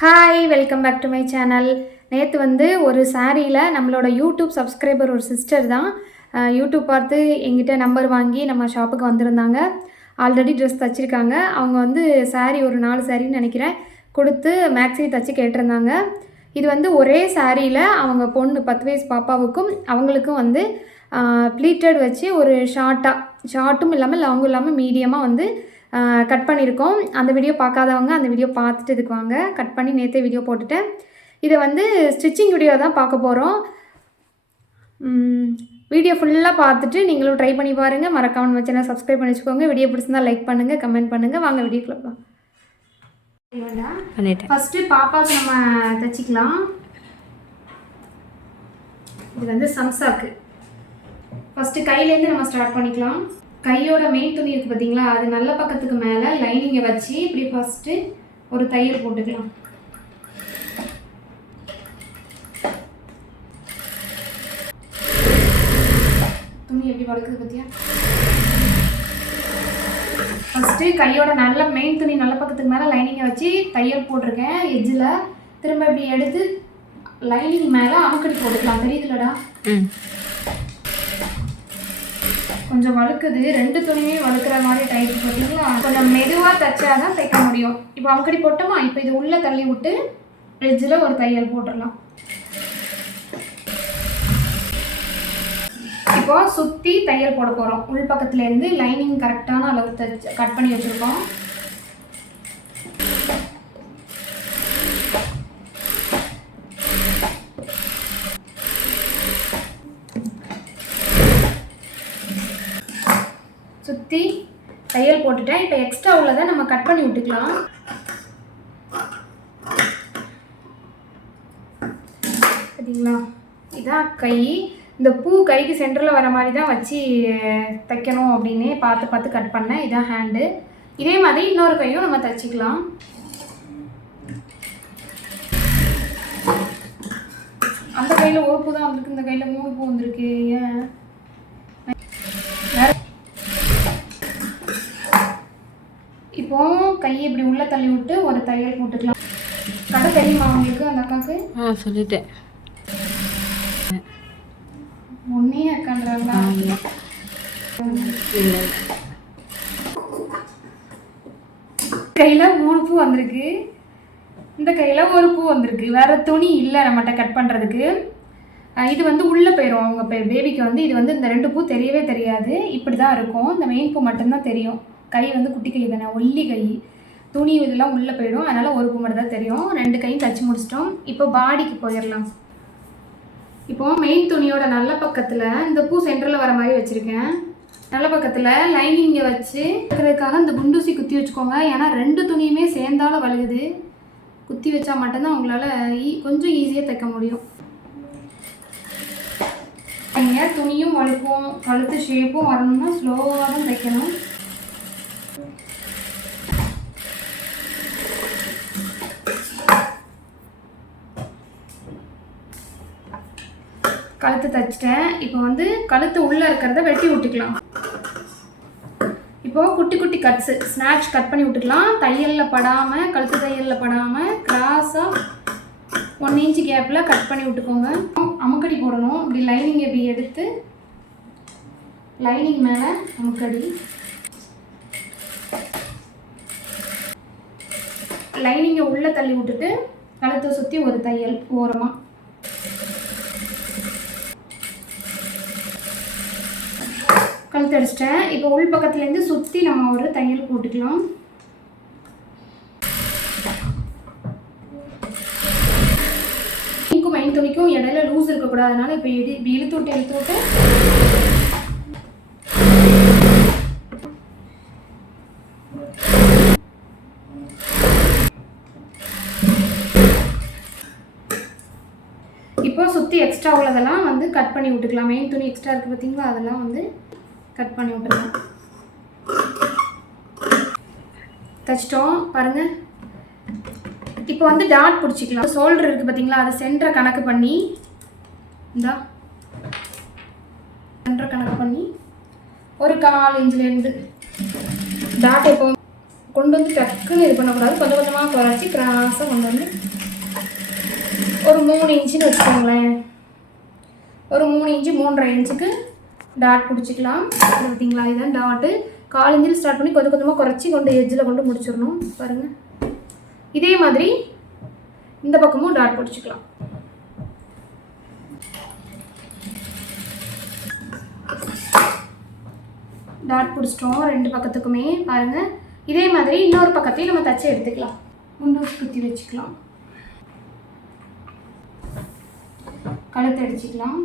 Hi welcome back to my channel நேற்று வந்து ஒரு சாரியில் நம்மளோட யூடியூப் சப்ஸ்கிரைபர் ஒரு சிஸ்டர் தான். யூடியூப் பார்த்து எங்கிட்ட நம்பர் வாங்கி நம்ம ஷாப்புக்கு வந்திருந்தாங்க. ஆல்ரெடி ட்ரெஸ் தச்சிருக்காங்க. அவங்க வந்து saree ஒரு நாலு சாரின்னு நினைக்கிறேன். கொடுத்து மேக்ஸி தச்சு கேட்டிருந்தாங்க. இது வந்து ஒரே சாரியில் அவங்க பொண்ணு பத்து வயசு பாப்பாவுக்கும் அவங்களுக்கும் வந்து ப்ளீட்டட் வச்சு ஒரு ஷார்ட்டாக ஷார்ட்டும் இல்லாமல் லாங்கும் இல்லாமல் மீடியமாக வந்து கட் பண்ணியிருக்கோம் அந்த வீடியோ பார்க்காதவங்க அந்த வீடியோ பார்த்துட்டு இதுக்கு வாங்க. கட் பண்ணி நேற்றே வீடியோ போட்டுட்டேன். இதை வந்து ஸ்டிச்சிங் வீடியோ தான் பார்க்க போகிறோம் வீடியோ ஃபுல்லாக பார்த்துட்டு நீங்களும் ட்ரை பண்ணி பாருங்கள் மறக்காம நம்ம சேனல் சப்ஸ்கிரைப் பண்ணி வச்சுக்கோங்க. வீடியோ பிடிச்சிருந்தா லைக் பண்ணுங்கள் கமெண்ட் பண்ணுங்கள் வாங்க வீடியோக்குள்ள போகலாம் பண்ணிட்டேன். ஃபஸ்ட்டு பாப்பாவுக்கு நம்ம தைச்சிக்கலாம். இது வந்து சம்சாக்கு ஃபஸ்ட்டு கையிலேருந்து நம்ம ஸ்டார்ட் பண்ணிக்கலாம். கையோட மெயின் துணி இருக்குது பார்த்தீங்களா அது நல்ல பக்கத்துக்கு மேலே லைனிங்கை வச்சு இப்படி ஃபஸ்ட்டு ஒரு தையல் போட்டுக்கலாம். துணி எப்படி வளர்க்குது பார்த்தியா ஃபஸ்ட்டு கையோட நல்ல மெயின் துணி நல்ல பக்கத்துக்கு மேலே லைனிங்கை வச்சு தையல் போட்டிருக்கேன். எஜ்ஜில் திரும்ப இப்படி எடுத்து லைனிங் மேலே அமுக்கடி போட்டுக்கலாம். தெரியுதுலடா? ம். கொஞ்சம் வழுக்குது. ரெண்டு துணியுமே வழுக்கிற மாதிரி டைப் பார்த்தீங்களா? கொஞ்சம் மெதுவாக தைச்சாதான் தைக்க முடியும். இப்போ அமுக்கடி போட்டோமா? இப்போ இது உள்ளே தள்ளி விட்டு ஃப்ரிட்ஜில் ஒரு தையல் போட்டுடலாம். இப்போ சுற்றி தையல் போட போகிறோம் உள் பக்கத்துலேருந்து லைனிங் கரெக்டான அளவு தைச்சு கட் பண்ணி வச்சுருக்கோம் சுற்றி தையல் போட்டுட்டேன். இப்போ எக்ஸ்ட்ரா உள்ளதை நம்ம கட் பண்ணி விட்டுக்கலாம். பார்த்தீங்களா இதான் கை. இந்த பூ கைக்கு சென்டரில் வர மாதிரி தான் வச்சு தைக்கணும் அப்படின்னு பார்த்து பார்த்து கட் பண்ணேன். இதான் ஹேண்டு இதே மாதிரி இன்னொரு கையும் நம்ம தைச்சிக்கலாம். அந்த கையில் ஒரு பூ தான் வந்திருக்கு. இந்த கையில் மூணு பூ வந்திருக்கு. ஏன் வேற இப்போ கையை இப்படி உள்ள தள்ளி விட்டு ஒரு தையல் போட்டுக்கலாம். கடை தெரியுமா உங்களுக்கு அந்த அக்காவுக்கு? ஆ சொல்லிட்டேன். ஒன்னே அக்கான்றாங்களா கையில மூணு பூ வந்திருக்கு. இந்த கையில ஒரு பூ வந்திருக்கு. வேற துணி இல்லை நம்மகிட்ட கட் பண்றதுக்கு. அஹ் இது வந்து உள்ள போயிடும் அவங்க பேபிக்கு வந்து இது வந்து இந்த ரெண்டு பூ தெரியவே தெரியாது. இப்படி தான் இருக்கும். இந்த மெயின் பூ மட்டும்தான் தெரியும். கை வந்து குட்டி கை தானே ஒல்லி கை. துணி இதெல்லாம் உள்ளே போயிடும். அதனால் ஒரு பூ மட்டும் தான் தெரியும். ரெண்டு கையும் தச்சு முடிச்சிட்டோம். இப்போ பாடிக்கு போயிடலாம். இப்போ மெயின் துணியோட நல்ல பக்கத்தில் இந்த பூ சென்டரில் வர மாதிரி வச்சுருக்கேன். நல்ல பக்கத்தில் லைனிங்கை வச்சு இருக்கிறதுக்காக இந்த குண்டூசி குத்தி வச்சுக்கோங்க. ஏன்னா ரெண்டு துணியுமே சேர்ந்தாலும் வழுகுது குத்தி வச்சா மட்டும்தான் உங்களால் ஈ கொஞ்சம் ஈஸியாக தைக்க முடியும். நீங்கள் துணியும் வழுக்கும் வழுத்து ஷேப்பும் வரணும்னா ஸ்லோவாக தான் தைக்கணும். கழுத்து தைச்சிட்டேன். இப்போ வந்து கழுத்து உள்ளே இருக்கிறத வெட்டி விட்டுக்கலாம். இப்போது குட்டி குட்டி கட்ஸு ஸ்நாக்ஸ் கட் பண்ணி விட்டுக்கலாம். தையலில் படாமல் கழுத்து தையலில் படாமல் கிராஸாக ஒன் இன்ச்சு கேப்பில் கட் பண்ணி விட்டுக்கோங்க. அமுக்கடி போடணும். இப்படி லைனிங் இப்படி எடுத்து லைனிங் மேலே அமுக்கடி. லைனிங்கை உள்ளே தள்ளி விட்டுட்டு கழுத்தை சுற்றி ஒரு தையல் ஓரமாக கழுத்தடிச்சிட்டேன். இப்போ உள் பக்கத்துலேருந்து சுற்றி நம்ம ஒரு தையல் போட்டுக்கலாம். துணிக்கும் மைன் துணிக்கும் இடையில லூஸ் இருக்கக்கூடாதுனால இப்போ இடி இப்படி இழுத்து விட்டு இழுத்து விட்டு. இப்போ சுற்றி எக்ஸ்ட்ரா உள்ளதெல்லாம் வந்து கட் பண்ணி விட்டுக்கலாம். மெயின் துணி எக்ஸ்ட்ரா இருக்குது பார்த்தீங்களா? அதெல்லாம் வந்து கட் பண்ணி விட்டுருங்க. தைச்சிட்டோம் பாருங்க. இப்போ வந்து டாட் பிடிச்சிக்கலாம். சோல்டர் இருக்குது பார்த்தீங்களா அதை சென்டரை கணக்கு பண்ணி இந்தா சென்டரை கணக்கு பண்ணி ஒரு கால் இன்ச்லேருந்து டாட் எப்போ கொண்டு வந்து டக்குன்னு இது பண்ணக்கூடாது. கொஞ்சம் கொஞ்சமாக குறைச்சி கிராஸாக கொண்டு வந்து ஒரு மூணு இன்ச்சுன்னு வச்சுக்கோங்களேன். ஒரு மூணு இன்ச்சு மூன்றரை இன்ச்சுக்கு டாட் பிடிச்சிக்கலாம். பார்த்தீங்களா இதுதான் டாட்டு கால் ஸ்டார்ட் பண்ணி கொஞ்சம் கொஞ்சமாக குறைச்சி கொண்டு எஜ்ஜில் கொண்டு முடிச்சிடணும். பாருங்கள் இதே மாதிரி இந்த பக்கமும் டாட் பிடிச்சிக்கலாம். டாட் பிடிச்சிட்டோம். ரெண்டு பக்கத்துக்குமே பாருங்கள் இதே மாதிரி இன்னொரு பக்கத்தையும் நம்ம தச்சு எடுத்துக்கலாம். முன்னூறு குத்தி வச்சுக்கலாம். கழுத்து அடிச்சுக்கலாம்.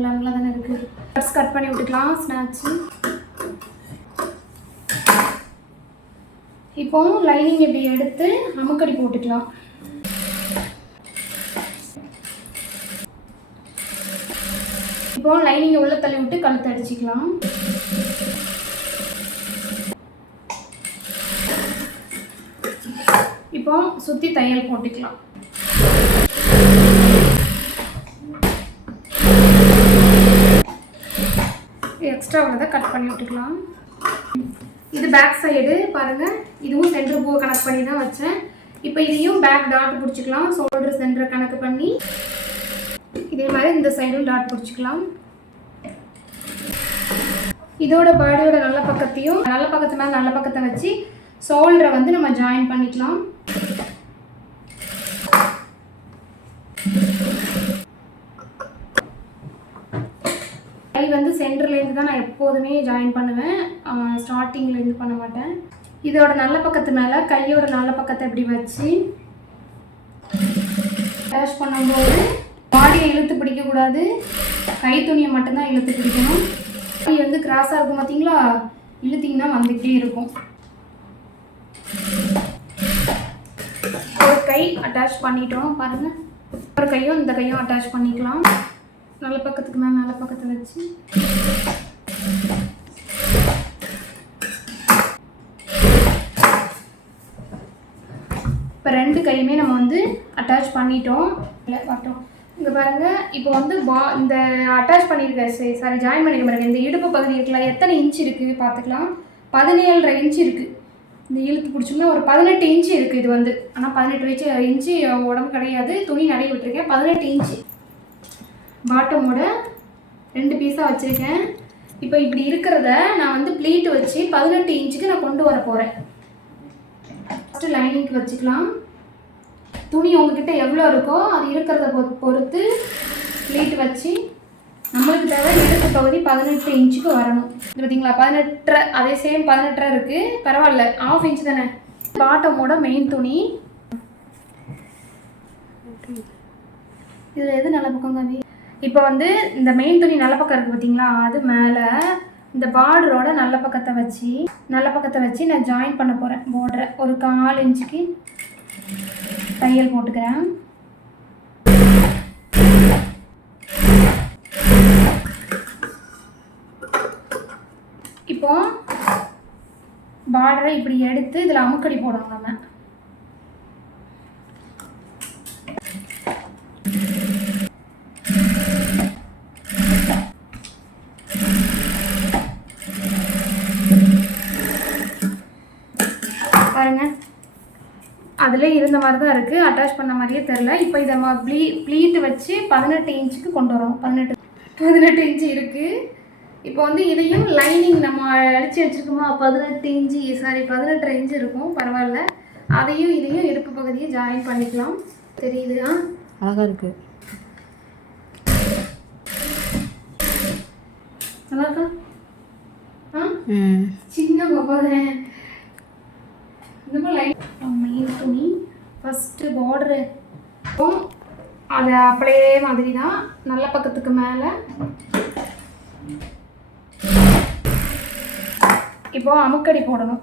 வீடியோ நல்லா தானே இருக்குது கட்ஸ் கட் பண்ணி விட்டுக்கலாம் ஸ்நாக்ஸு இப்போ லைனிங் இப்படி எடுத்து அமுக்கடி போட்டுக்கலாம். இப்போ லைனிங்கை உள்ள தள்ளி விட்டு கழுத்து அடிச்சுக்கலாம். இப்போ சுற்றி தையல் போட்டுக்கலாம். எக்ஸ்ட்ரா உள்ளதை கட் பண்ணி விட்டுக்கலாம். இது பேக் சைடு பாருங்கள் இதுவும் சென்டர் பூவை கணக்கு பண்ணி தான் வச்சேன். இப்போ இதையும் பேக் டாட் பிடிச்சிக்கலாம். ஷோல்டர் சென்டர் கணக்கு பண்ணி. இதே மாதிரி இந்த சைடும் டாட் பிடிச்சிக்கலாம். இதோட பாடியோட நல்ல பக்கத்தையும் நல்ல பக்கத்து மேலே நல்ல பக்கத்தை வச்சு ஷோல்டரை வந்து நம்ம ஜாயின் பண்ணிக்கலாம். ஐ வந்து சென்டர்லேருந்து தான் நான் எப்போதுமே ஜாயின் பண்ணுவேன். ஸ்டார்டிங்லேருந்து பண்ண மாட்டேன். இதோட நல்ல பக்கத்து மேலே கையோட நல்ல பக்கத்தை இப்படி வச்சு அட்டாச் பண்ணும்போது பாடியை இழுத்து பிடிக்கக்கூடாது கை துணியை மட்டும்தான் இழுத்து பிடிக்கணும். கை வந்து கிராஸாக இருக்கும் பார்த்தீங்களா இழுத்தீங்கன்னா வந்துக்கிட்டே இருக்கும். ஒரு கை அட்டாச் பண்ணிட்டோம் பாருங்கள் ஒரு கையும் இந்த கையும் அட்டாச் பண்ணிக்கலாம். நல்ல பக்கத்துக்கு மேலே நல்ல பக்கத்தை வச்சு. இப்போ ரெண்டு கையுமே நம்ம வந்து அட்டாச் பண்ணிட்டோம். இல்லை பார்த்தோம். இங்கே பாருங்கள் இப்போ வந்து பா இந்த அட்டாச் பண்ணியிருக்க சரி சாரி ஜாயின் பண்ணியிருக்க பாருங்க. இந்த இடுப்பு பகுதி இருக்குல்ல எத்தனை இன்ச் இருக்குது பார்த்துக்கலாம். பதினேழரை இன்ச் இருக்குது இந்த இழுத்து பிடிச்சோம்னா ஒரு பதினெட்டு இன்ச்சு இருக்குது இது வந்து. ஆனால் பதினெட்டு வச்சு இன்ச்சு உடம்பு கிடையாது. துணி நிறைய விட்டுருக்கேன் பதினெட்டு இன்ச்சு பாட்டமோட ரெண்டு பீஸாக வச்சுருக்கேன். இப்போ இப்படி இருக்கிறத நான் வந்து ப்ளீட் வச்சு பதினெட்டு இன்ச்சுக்கு நான் கொண்டு வர போகிறேன் ஃபஸ்ட்டு லைனிங்க்கு வச்சுக்கலாம். துணி உங்ககிட்ட எவ்வளோ இருக்கோ அது இருக்கிறத பொ- பொறுத்து ப்ளீட் வச்சு நம்மளுக்கு தேவை இடுப்பு பகுதி பதினெட்டு இன்ச்சுக்கு வரணும். பார்த்தீங்களா பதினெட்டரை அதே சேம் பதினெட்டரை இருக்குது பரவாயில்ல. ஆஃப் இன்ச் தானே. பாட்டமோட மெயின் துணி. இதில் எது நல்ல பக்கம் கவி இப்போ வந்து இந்த மெயின் துணி நல்ல பக்கம் இருக்குது பார்த்தீங்களா அது மேலே இந்த பார்டரோட நல்ல பக்கத்தை வச்சு நல்ல பக்கத்தை வச்சு நான் ஜாயின் பண்ண போகிறேன் பார்டரை ஒரு கால் இன்ச்சுக்கு தையல் போட்டுக்கிறேன். இப்போ பார்டரை இப்படி எடுத்து இதில் அமுக்கடி போடணும் நம்ம பாருங்க அதில் இருந்த மாதிரி தான் இருக்குது அட்டாச் பண்ண மாதிரியே தெரில இப்போ இதை நம்ம ப்ளீ ப்ளீட் வச்சு பதினெட்டு இன்ச்சுக்கு கொண்டு வரோம். பதினெட்டு பதினெட்டு இன்ச்சு இருக்குது இப்போ வந்து இதையும் லைனிங் நம்ம அடித்து வச்சுருக்கோமா? பதினெட்டு இன்ச்சு சாரி பதினெட்டரை இன்ச்சு இருக்கும். பரவாயில்ல. அதையும் இதையும் இடுப்பு பகுதியை ஜாயின் பண்ணிக்கலாம். தெரியுதா? அழகா இருக்கு. நல்லா இருக்கா ஆ சின்ன பாப்பாதே இந்த மாதிரி லைட் மெயின் துணி ஃபஸ்ட்டு பார்டரு அதை அப்படியே மாதிரி தான் நல்ல பக்கத்துக்கு மேலே. இப்போ அமுக்கடி போடணும்.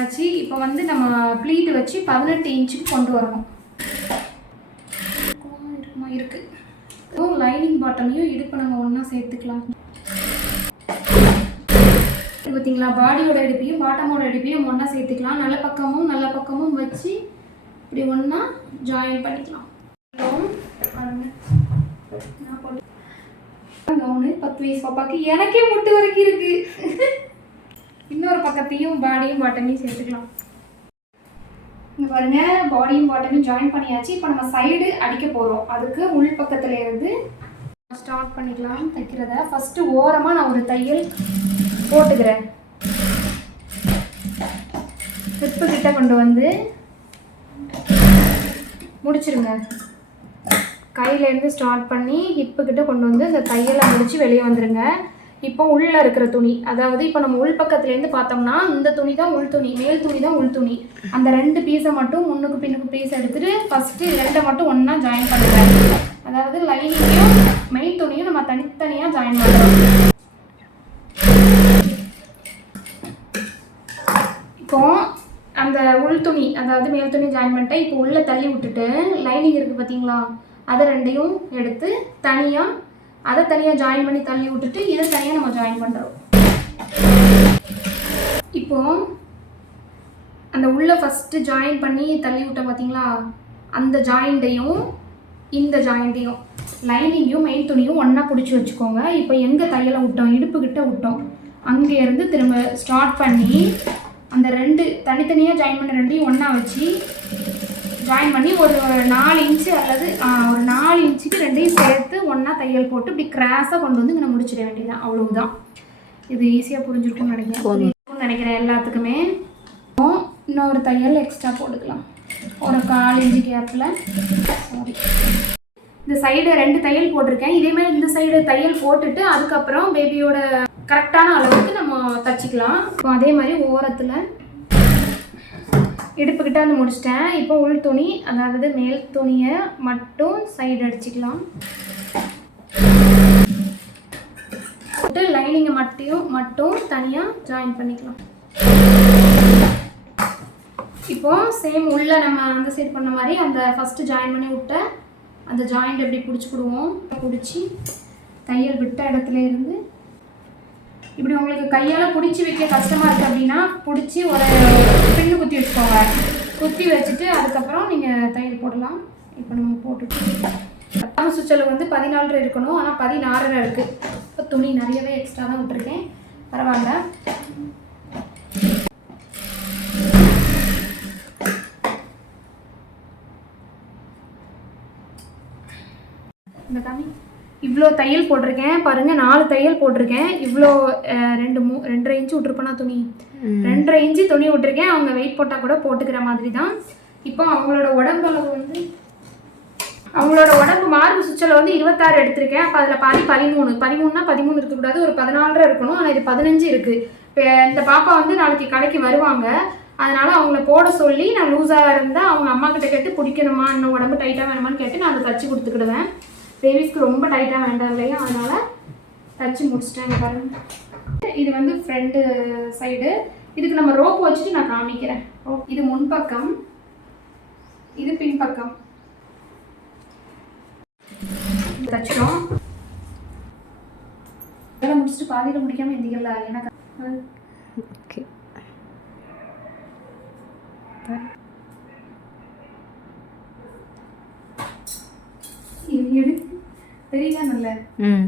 ஆச்சு இப்போ வந்து நம்ம ப்ளீட் வச்சு பதினெட்டு இன்ச்சுக்கு கொண்டு வரணும். இருக்குமா? இருக்கு. லைனிங் பாட்டமையும் இடுப்பு நம்ம ஒன்றா சேர்த்துக்கலாம். பார்த்தீங்களா பாடியோட இடுப்பையும் பாட்டமோட இடுப்பையும் ஒன்றா சேர்த்துக்கலாம். நல்ல பக்கமும் நல்ல பக்கமும் வச்சு இப்படி ஒன்றா ஜாயின் பண்ணிக்கலாம். கவுனு பத்து வயசு பாப்பாக்கு எனக்கே முட்டு வரைக்கும் இருக்கு. இன்னொரு பக்கத்தையும் பாடியும் பாட்டனையும் சேர்த்துக்கலாம். இங்கே பாருங்க. பாடியும் பாட்டனையும் ஜாயின் பண்ணியாச்சு. இப்போ நம்ம சைடு அடிக்க போகிறோம் அதுக்கு உள் பக்கத்துல இருந்து ஸ்டார்ட் பண்ணிக்கலாம். தைக்கிறத. ஃபஸ்ட்டு ஓரமாக நான் ஒரு தையல் போட்டுக்கிறேன். ஹிப்பு கிட்ட கொண்டு வந்து முடிச்சிருங்க. கையிலேருந்து ஸ்டார்ட் பண்ணி ஹிப்பு கிட்ட கொண்டு வந்து இந்த தையலை முடிச்சு வெளியே வந்துடுங்க இப்போ உள்ளே இருக்கிற துணி அதாவது இப்போ நம்ம உள் பக்கத்துலேருந்து பார்த்தோம்னா இந்த துணி தான் உள் துணி மேல் துணி தான் உள் துணி. அந்த ரெண்டு பீஸை மட்டும் முன்னுக்கு பின்னுக்கு பீஸ் எடுத்துகிட்டு ஃபஸ்ட்டு ரெண்டை மட்டும் ஒன்றா ஜாயின் பண்ணுறேன் அதாவது லைனிங்கையும் மெயின் துணியும் நம்ம தனித்தனியாக ஜாயின் பண்ணுறோம் இப்போ அந்த உள் துணி அதாவது மேல் துணி ஜாயின் பண்ணிட்டேன். இப்போ உள்ளே தள்ளி விட்டுட்டு லைனிங் இருக்குது பார்த்தீங்களா அதை ரெண்டையும் எடுத்து தனியாக அதை தனியாக ஜாயின் பண்ணி தள்ளி விட்டுட்டு இதை தனியாக நம்ம ஜாயின் பண்ணுறோம் இப்போ அந்த உள்ளே ஃபஸ்ட்டு ஜாயின் பண்ணி தள்ளி விட்டேன் பார்த்தீங்களா அந்த ஜாயிண்ட்டையும் இந்த ஜாயிண்ட்டையும் லைனிங்கையும் மெயின் துணியும் ஒன்றா பிடிச்சி வச்சுக்கோங்க. இப்போ எங்கே தையலை விட்டோம்? இடுப்புக்கிட்ட விட்டோம். அங்கேருந்து திரும்ப ஸ்டார்ட் பண்ணி அந்த ரெண்டு தனித்தனியாக ஜாயின் பண்ண ரெண்டையும் ஒன்றா வச்சு ஜாயின் பண்ணி ஒரு நாலு இன்ச்சு அல்லது ஒரு நாலு இன்ச்சுக்கு ரெண்டையும் சேர்த்து ஒன்றா தையல் போட்டு இப்படி கிராஸாக கொண்டு வந்து இங்கே முடிச்சிட வேண்டியதுதான். அவ்வளவுதான். இது ஈஸியாக புரிஞ்சிருக்கும்னு நினைக்கிறேன். நினைக்கிறேன் எல்லாத்துக்குமே. இன்னொரு தையல் எக்ஸ்ட்ரா போட்டுக்கலாம். ஒரு கால் இன்ச்சு கேப்பில் சாரி இந்த சைடு ரெண்டு தையல் போட்டிருக்கேன். இதே மாதிரி இந்த சைடு தையல் போட்டுட்டு அதுக்கப்புறம் பேபியோட கரெக்டான அளவுக்கு நம்ம தச்சுக்கலாம். இப்போ அதே மாதிரி ஓரத்தில் இடுப்புக்கிட்ட வந்து முடிச்சிட்டேன். இப்போ உள் துணி அதாவது மேல் துணியை மட்டும் சைடு அடிச்சுக்கலாம். லைனிங்கை மட்டும் மட்டும் தனியாக ஜாயின் பண்ணிக்கலாம். இப்போ சேம் உள்ள நம்ம அந்த சைடு பண்ண மாதிரி அந்த ஃபஸ்ட்டு ஜாயின் பண்ணி விட்ட அந்த ஜாயிண்ட் எப்படி பிடிச்சிக்கிடுவோம் பிடிச்சி தையல் விட்ட இடத்துல இருந்து இப்படி உங்களுக்கு கையால் பிடிச்சி வைக்க கஷ்டமாக இருக்குது அப்படின்னா பிடிச்சி ஒரு பின்னு குத்தி வச்சுக்கோங்க. குத்தி வச்சுட்டு அதுக்கப்புறம் நீங்கள் தையல் போடலாம். இப்போ நம்ம போட்டுட்டு பத்தாம் சுச்சல் வந்து பதினாலரை இருக்கணும். ஆனால் பதினாறரை இருக்குது இப்போ துணி நிறையவே எக்ஸ்ட்ரா தான் விட்டுருக்கேன். பரவாயில்ல. இந்த காமி இவ்வளோ தையல் போட்டிருக்கேன். பாருங்க நாலு தையல் போட்டிருக்கேன். இவ்வளோ ரெண்டு மூ ரெண்டரை இன்ச்சு விட்ருப்பேனா துணி. ரெண்டரை இன்ச்சு துணி விட்ருக்கேன் அவங்க வெயிட் போட்டால் கூட போட்டுக்கிற மாதிரி தான் இப்போ அவங்களோட உடம்பு அளவு வந்து அவங்களோட உடம்பு மார்பு சுற்றல வந்து இருபத்தாறு எடுத்திருக்கேன். அப்போ அதில் பாதி பதிமூணு. பதிமூணுனா பதிமூணு இருக்கக்கூடாது. ஒரு பதினாலரை இருக்கணும். ஆனால் இது பதினஞ்சு இருக்குது இப்போ இந்த பாப்பா வந்து நாளைக்கு கடைக்கு வருவாங்க. அதனால அவங்கள போட சொல்லி நான் லூஸாக இருந்தால் அவங்க அம்மா கிட்ட கேட்டு பிடிக்கணுமா இன்னும் உடம்பு டைட்டாக வேணுமான்னு கேட்டு நான் அதை தச்சு கொடுத்துக்கிடுவேன். பேபிஸ்க்கு ரொம்ப டைட்டாக வேண்டாம் இல்லையா? அதனால் தச்சு முடிச்சிட்டேன் பாருங்க. இது வந்து ஃப்ரெண்டு சைடு இதுக்கு நம்ம ரோப் வச்சுட்டு நான் காமிக்கிறேன். Rope. இது முன்பக்கம். இது பின்பக்கம். தச்சிடும் இதெல்லாம் முடிச்சுட்டு பாதியில் முடிக்காம எந்திக்கலாம் எனக்கு ஓகே இது எடு தெரியுதா நல்ல ம்.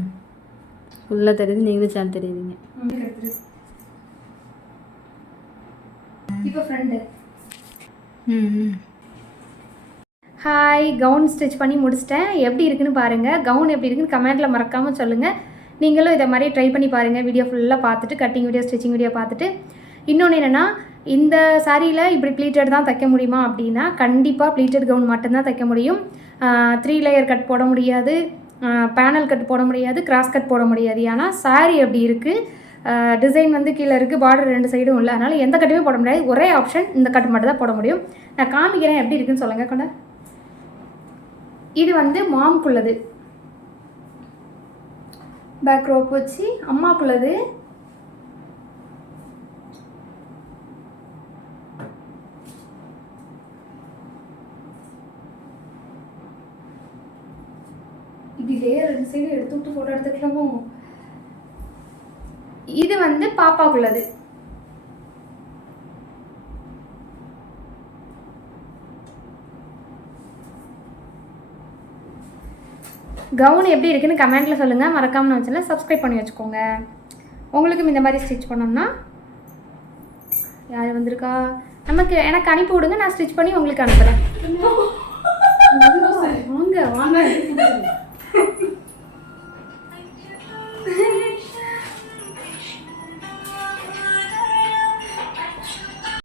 ஃபுல்லாக தெரியுது நீங்களும் சேனல் தெரியுதுங்க இப்போ ஃப்ரெண்டு ம் ஹாய் கவுன் ஸ்டிச் பண்ணி முடிச்சிட்டேன். எப்படி இருக்குன்னு பாருங்கள் கவுன் எப்படி இருக்குன்னு கமெண்ட்டில் மறக்காமல் சொல்லுங்கள் நீங்களும் இதை மாதிரி ட்ரை பண்ணி பாருங்கள் வீடியோ ஃபுல்லாக பார்த்துட்டு கட்டிங் வீடியோ ஸ்டிச்சிங் வீடியோ பார்த்துட்டு. இன்னொன்று என்னென்னா இந்த சாரியில் இப்படி ப்ளீட்டட் தான் தைக்க முடியுமா அப்படின்னா கண்டிப்பாக ப்ளீட்டட் கவுன் மட்டும்தான் தைக்க முடியும். த்ரீ லேயர் கட் போட முடியாது. பேனல் கட் போட முடியாது கிராஸ் கட் போட முடியாது. ஏன்னா சாரி அப்படி இருக்குது டிசைன் வந்து கீழே இருக்குது பார்டர் ரெண்டு சைடும் இல்லை. அதனால் எந்த கட்டுமே போட முடியாது. ஒரே ஆப்ஷன் இந்த கட் மட்டும் தான் போட முடியும். நான் காமிக்கிறேன் எப்படி இருக்குன்னு சொல்லுங்கள் கொண்ட. இது வந்து மாம்குள்ளது. பேக் ரோப் வச்சு அம்மாக்குள்ளது. சைடு எடுத்து விட்டு ஃபோட்டோ எடுத்துக்கலாமோ? இது வந்து பாப்பாக்குள்ளது கவுன் எப்படி இருக்குன்னு கமெண்ட்டில் சொல்லுங்கள் மறக்காமல் நான் வச்சுல சப்ஸ்கிரைப் பண்ணி வச்சுக்கோங்க. உங்களுக்கும் இந்த மாதிரி ஸ்டிச் பண்ணோம்னா யார் வந்திருக்கா? நமக்கு எனக்கு அனுப்பி விடுங்க. நான் ஸ்டிச் பண்ணி உங்களுக்கு அனுப்புகிறேன் வாங்க வாங்க.